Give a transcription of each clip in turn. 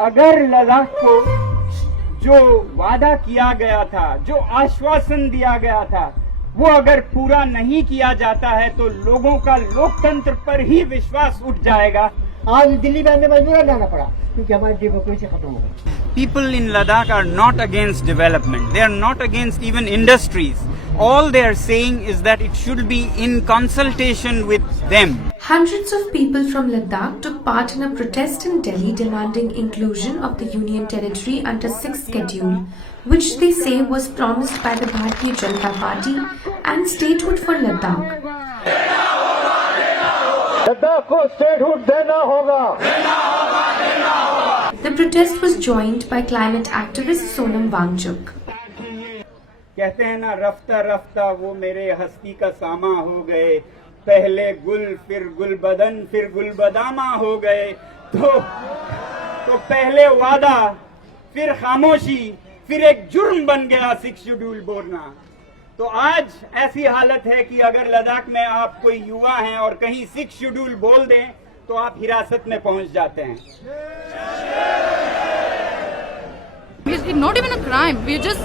अगर लद्दाख को जो वादा किया गया था, जो आश्वासन दिया गया था, वो अगर पूरा नहीं किया जाता है तो लोगों का लोकतंत्र पर ही विश्वास उठ जाएगा। आज दिल्ली में हमें मजबूरन जाना पड़ा क्योंकि हमारी डेमोक्रेसी खत्म हो गई। People in Ladakh are not against development. They are not against even industries. All they are saying is that it should be in consultation with them. Hundreds of people from Ladakh took part in a protest in Delhi demanding inclusion of the Union Territory under 6th schedule, which they say was promised by the Bharatiya Janata Party, and statehood for Ladakh. Ladakh को statehood देना होगा। The protest was joined by climate activist Sonam Wangchuk. कहते हैं ना, रफ्ता रफ्ता वो मेरे हस्ती का सामा हो गए, पहले गुल फिर गुल बदन फिर गुल बदामा हो गए। तो पहले वादा, फिर खामोशी, फिर एक जुर्म बन गया 6 शेड्यूल बोलना। तो आज ऐसी हालत है कि अगर लद्दाख में आप कोई युवा हैं और कहीं 6 शेड्यूल बोल दें तो आप हिरासत में पहुंच जाते हैं। It's not even a crime. We're just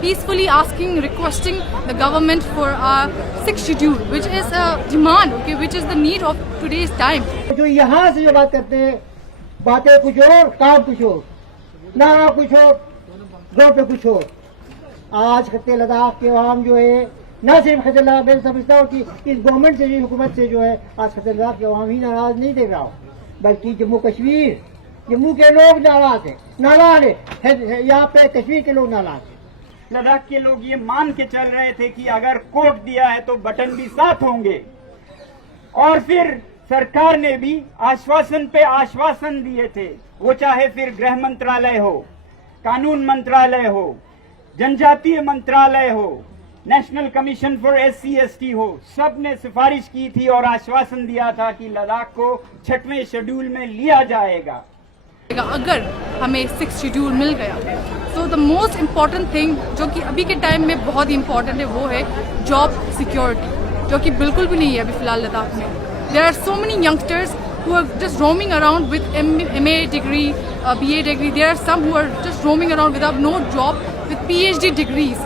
peacefully asking, requesting the government for our 6th schedule, which is a demand, okay, which is the need of today's time. जो यहाँ से जो बात करते हैं, बातें कुछ और, काम कुछ और, नारा कुछ और, जोर पे कुछ और। आज खत्ते लद्दाख के आवाम जो है, न सिर्फ खत्ते लद्दाख, मैं समझता हूँ कि इस गवर्नमेंट से, हुकूमत से जो है, आज खत्ते लद्दाख के आवाम ही नाराज नहीं देख रहा हो, बल्कि जम्मू कश्मीर, जम्मू के लोग नाराज है, यहाँ पे कश्मीर के लोग नाराज हैं। लद्दाख के लोग ये मान के चल रहे थे कि अगर कोड दिया है तो बटन भी साथ होंगे, और फिर सरकार ने भी आश्वासन पे आश्वासन दिए थे, वो चाहे फिर गृह मंत्रालय हो, कानून मंत्रालय हो, जनजातीय मंत्रालय हो, नेशनल कमीशन फॉर SC/ST हो, सब ने सिफारिश की थी और आश्वासन दिया था कि लद्दाख को 6वें शेड्यूल में लिया जाएगा। अगर हमें 6th शेड्यूल मिल गया तो द मोस्ट इम्पॉर्टेंट थिंग जो कि अभी के टाइम में बहुत ही इम्पॉर्टेंट है वो है जॉब सिक्योरिटी, जो कि बिल्कुल भी नहीं है अभी फिलहाल लद्दाख में। There are so many youngsters who are just roaming around with MA degree, BA degree. There are some who are just roaming around without no job with PhD degrees.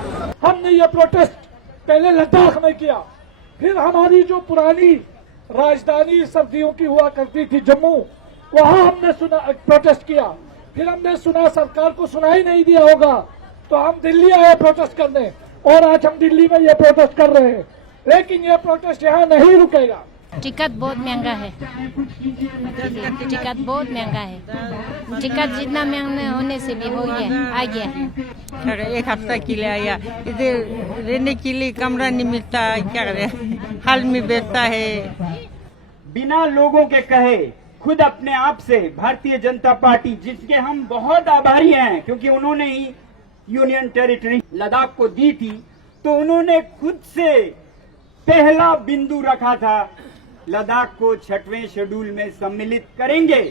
हमने ये प्रोटेस्ट पहले लद्दाख में किया, फिर हमारी जो पुरानी राजधानी सर्दियों की हुआ करती थी जम्मू, वहां हमने सुना प्रोटेस्ट किया, फिर हमने सुना सरकार को सुनाई नहीं दिया होगा तो हम दिल्ली आए प्रोटेस्ट करने, और आज हम दिल्ली में ये प्रोटेस्ट कर रहे हैं। लेकिन ये प्रोटेस्ट यहाँ नहीं रुकेगा। टिकट बहुत महंगा है, टिकट बहुत महंगा है, टिकट जितना महंगा होने से भी हो गया आ गया। अरे 1 हफ्ता के लिए आया, इधर रहने के लिए कमरा नहीं मिलता, क्या करें, हाल में बैठता है। बिना लोगों के कहे खुद अपने आप से भारतीय जनता पार्टी, जिसके हम बहुत आभारी हैं क्योंकि उन्होंने ही यूनियन टेरिटरी लद्दाख को दी थी, तो उन्होंने खुद से पहला बिंदु रखा था, लद्दाख को 6वें शेड्यूल में सम्मिलित करेंगे।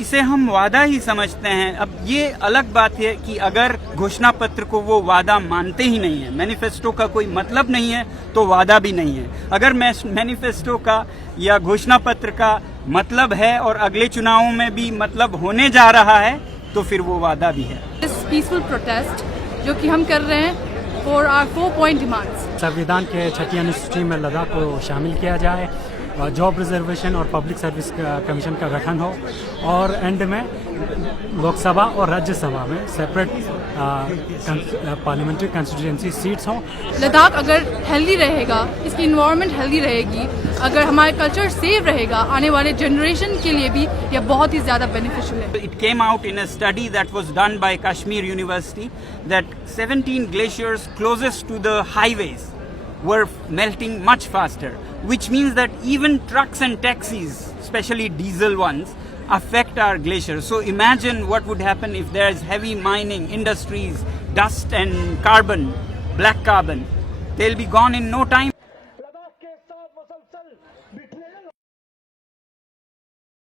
इसे हम वादा ही समझते हैं। अब ये अलग बात है कि अगर घोषणा पत्र को वो वादा मानते ही नहीं है, मैनिफेस्टो का कोई मतलब नहीं है तो वादा भी नहीं है। अगर मैनिफेस्टो का या घोषणा पत्र का मतलब है और अगले चुनावों में भी मतलब होने जा रहा है तो फिर वो वादा भी है। इस पीसफुल प्रोटेस्ट जो कि हम कर रहे हैं फॉर आवर 4 पॉइंट डिमांड्स। संविधान के 6ठी अनुसूची में लद्दाख को शामिल किया जाए, जॉब रिजर्वेशन और पब्लिक सर्विस कमीशन का गठन हो, और एंड में लोकसभा और राज्यसभा में सेपरेट पार्लियामेंट्री कंस्टिट्यूएंसी सीट्स हों। लद्दाख अगर हेल्दी रहेगा, इसकी इन्वायरमेंट हेल्दी रहेगी, अगर हमारा कल्चर सेफ रहेगा, आने वाले जनरेशन के लिए भी यह बहुत ही ज्यादा बेनिफिशियल है। It came out in a study that was done by Kashmir University that 17 glaciers closest to the highways were melting much faster, which means that even trucks and taxis, especially diesel ones, affect our glaciers. So imagine what would happen if there is heavy mining, industries, dust and carbon, black carbon. They'll be gone in no time.